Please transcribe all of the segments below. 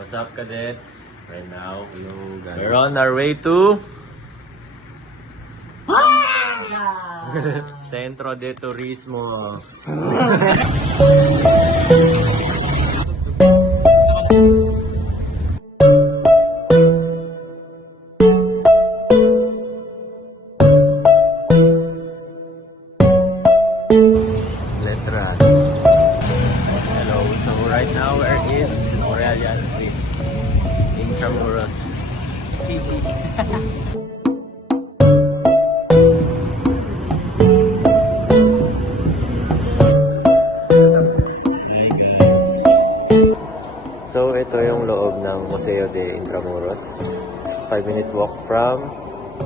What's up, cadets? Right now, Hello guys. we're on our way to Centro de Turismo. Letra. Hello, so right now we're in Morelia Street, Intramuros City. So ito yung loob ng Museo de Intramuros. 5-minute walk from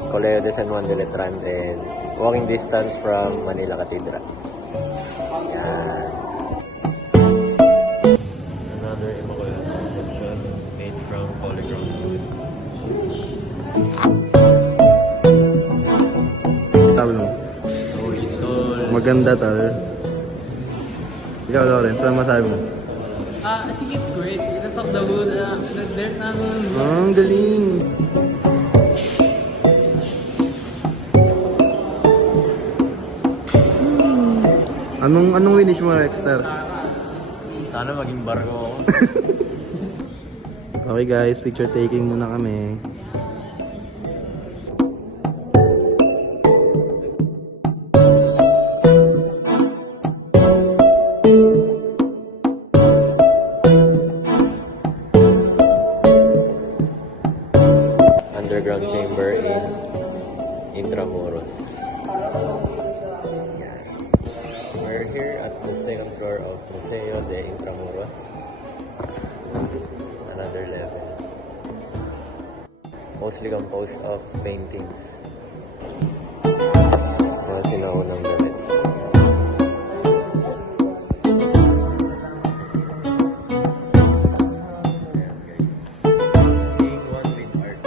Colegio de San Juan de Letran and walking distance from Manila Cathedral. Yan. Another Immaculate Conception made from polychrome wood. Sabi mo, So ito, maganda tal. Ikaw Lawrence, ano masabi mo? I think it's great because of the wood. There's Ang galing! Anong finish mo, Exter? sana maging barko ako. Okay guys, picture taking muna kami. Underground chamber in Intramuros. We're here at the second floor of Museo de Intramuros. Another level. Mostly composed of paintings. Mga sinaunang damit. Ayan, guys. Being one with art.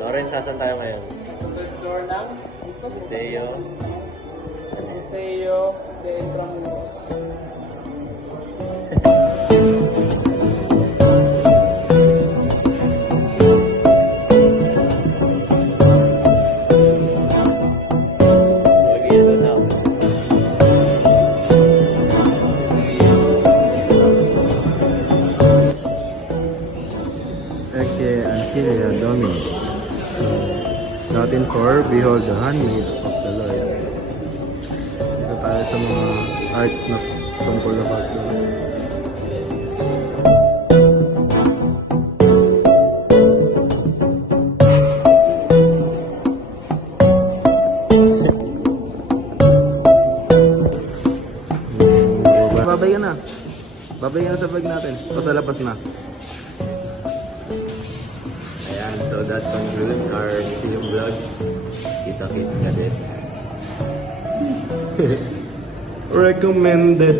Lawrence, saan tayo ngayon? door ng Museo. Museo de Intramuros. Lagyan na ako. Ecce Ancilia Domini. Latin for behold the handmaid of the Lord. Ito tayo sa mga art na tungkol na pagkakas. Babay ka na. Babay ka na sa vlog natin. O sa labas na. Ayan, so that concludes our museum vlog. Kita Kids Cadets. Recommended.